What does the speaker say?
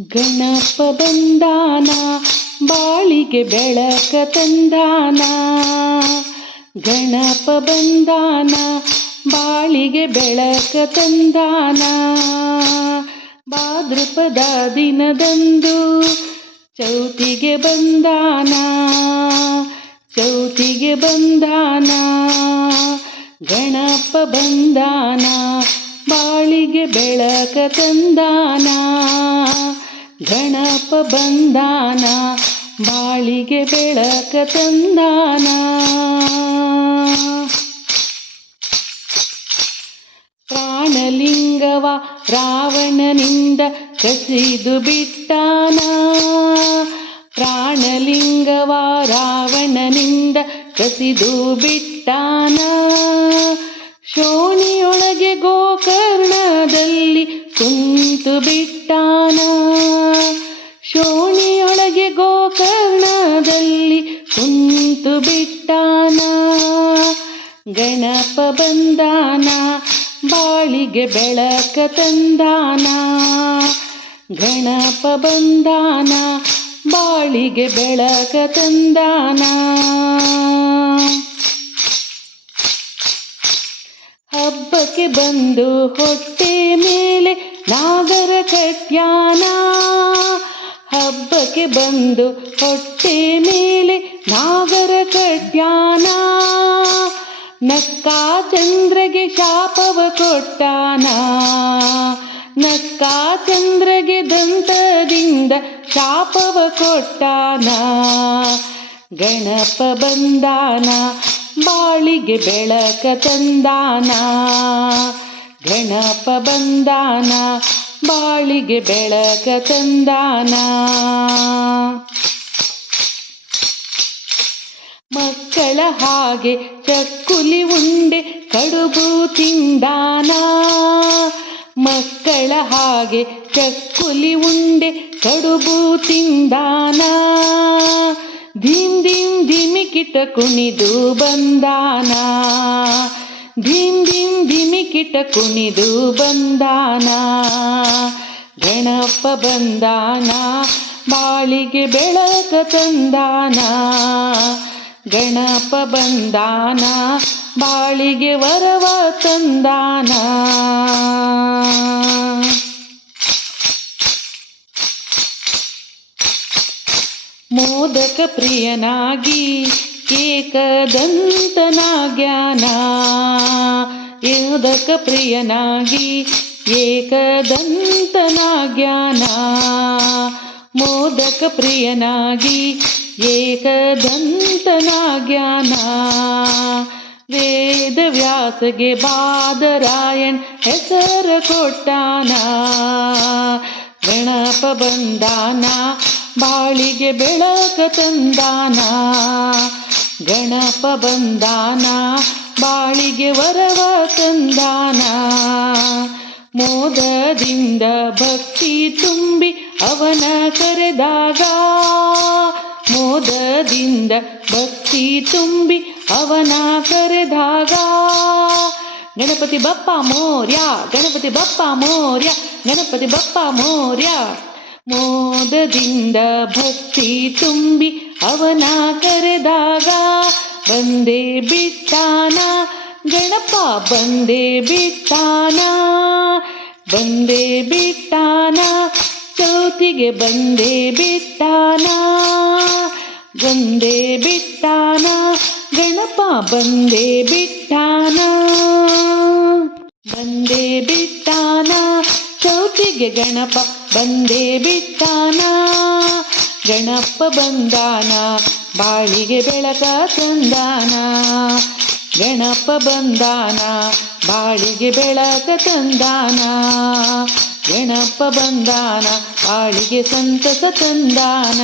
ಗಣಪ ಬಂದಾನ ಬಾಳಿಗೆ ಬೆಳಕ ತಂದಾನ. ಗಣಪ ಬಂದಾನ ಬಾಳಿಗೆ ಬೆಳಕ ತಂದಾನ. ಭಾದ್ರಪದ ದಿನದಂದು ಚೌತಿಗೆ ಬಂದಾನ. ಚೌತಿಗೆ ಬಂದಾನ ಗಣಪ ಬಂದಾನ ಬಾಳಿಗೆ ಬೆಳಕ ತಂದಾನ. ಗಣಪ ಬಂದಾನ ಬಾಳಿಗೆ ಬೆಳಕ ತಂದಾನ. ಪ್ರಾಣಲಿಂಗವ ರಾವಣನಿಂದ ಕಸಿದು ಬಿಟ್ಟಾನ. ಪ್ರಾಣಲಿಂಗವ ರಾವಣನಿಂದ ಕಸಿದು ಬಿಟ್ಟಾನ. ಶೋಣಿಯೊಳಗೆ ಗೋಕರ್ಣದಲ್ಲಿ ಕುಂತು ಬಿಟ್ಟಾನ. ಶೋಣಿಯೊಳಗೆ ಗೋಕರ್ಣದಲ್ಲಿ ಕುಂತು ಬಿಟ್ಟಾನ. ಗಣಪ ಬಂದಾನ ಬಾಳಿಗೆ ಬೆಳಕ ತಂದಾನ. ಗಣಪ ಬಂದಾನ ಬಾಳಿಗೆ ಬೆಳಕ ತಂದಾನ. ಹಬ್ಬಕ್ಕೆ ಬಂದು ಹೊಟ್ಟೆ ಮೇಲೆ ನಾಗರ ಕಟ್ಯಾನ. ಹಬ್ಬಕ್ಕೆ ಬಂದು ಹೊಟ್ಟೆ ಮೇಲೆ ನಾಗರ ಕಟ್ಯಾನ. ನಕ್ಕಾ ಚಂದ್ರಗೆ ಶಾಪವ ಕೊಟ್ಟಾನ. ನಕ್ಕಾ ಚಂದ್ರಗೆ ದಂತದಿಂದ ಶಾಪವ ಕೊಟ್ಟಾನ. ಗಣಪ ಬಂದಾನ ಬಾಳಿಗೆ ಬೆಳಕ ತಂದಾನ. ಗಣಪ ಬಂದಾನ ಬಾಳಿಗೆ ಬೆಳಕ ತಂದಾನ. ಮಕ್ಕಳ ಹಾಗೆ ಚಕ್ಕುಲಿ ಉಂಡೆ ಕಡುಬು ತಿಂದಾನ. ಮಕ್ಕಳ ಹಾಗೆ ಚಕ್ಕುಲಿ ಉಂಡೆ ಕಡುಬು ತಿಂದಾನ. ಧೀಮ್ ಧೀಮ್ ಧಿಮಿಕಿಟ ಕುಣಿದು ಬಂದಾನ. ಧೀಮ್ ಧೀಮ್ ಧಿಮಿಕಿಟ ಕುಣಿದು ಬಂದಾನ. ಗಣಪ ಬಂದಾನ ಬಾಳಿಗೆ ಬೆಳಕ ತಂದಾನ. ಗಣಪ ಬಂದಾನ ಬಾಳಿಗೆ ವರವ ತಂದಾನ. ಮೋದಕ ಪ್ರಿಯನಾಗಿ ಏಕದಂತನಾಗ್ಯಾನ. ಮೋದಕ ಪ್ರಿಯನಾಗಿ ಏಕದಂತನಾಗ್ಯಾನ. ಮೋದಕ ಪ್ರಿಯನಾಗಿ ಏಕದಂತನಾಗ್ಯಾನ. ವೇದ ವ್ಯಾಸಗೆ ಬಾದರಾಯಣ್ ಹೆಸರ ಕೊಟ್ಟಾನ. ಗಣಪ ಬಂದಾನ ಬಾಳಿಗೆ ಬೆಳಕ ತಂದಾನ. ಗಣಪ ಬಂದಾನ ಬಾಳಿಗೆ ವರವ ತಂದಾನ. ಮೋದದಿಂದ ಭಕ್ತಿ ತುಂಬಿ ಅವನ ಕರೆದಾಗ. ಮೋದದಿಂದ ಭಕ್ತಿ ತುಂಬಿ ಅವನ ಕರೆದಾಗ. ಗಣಪತಿ ಬಪ್ಪ ಮೋರ್ಯ, ಗಣಪತಿ ಬಪ್ಪ ಮೋರ್ಯ, ಗಣಪತಿ ಬಪ್ಪ ಮೋರ್ಯ. ಮೋದದಿಂದ ಭಕ್ತಿ ತುಂಬಿ ಅವನ ಕರೆದಾಗ. ಬಂದೇ ಬಿಟ್ಟಾನ ಗಣಪ ಬಂದೇ ಬಿಟ್ಟಾನ. ಬಂದೇ ಬಿಟ್ಟಾನ ಚೌತಿಗೆ ಬಂದೇ ಬಿಟ್ಟಾನ. ಬಂದೇ ಬಿಟ್ಟಾನ ಗಣಪ ಬಂದೇ ಬಿಟ್ಟಾನ. ಬಂದೇ ಬಿಟ್ಟಾನ ಚೌತಿಗೆ ಗಣಪ ಬಂದೇ ಬಿಟ್ಟಾನ. ಗಣಪ ಬಂದಾನ ಬಾಳಿಗೆ ಬೆಳಕ ತಂದಾನ. ಗಣಪ ಬಂದಾನ ಬಾಳಿಗೆ ಬೆಳಕ ತಂದಾನ. ಗಣಪ ಬಂದಾನ ಬಾಳಿಗೆ ಸಂತಸ ತಂದಾನ.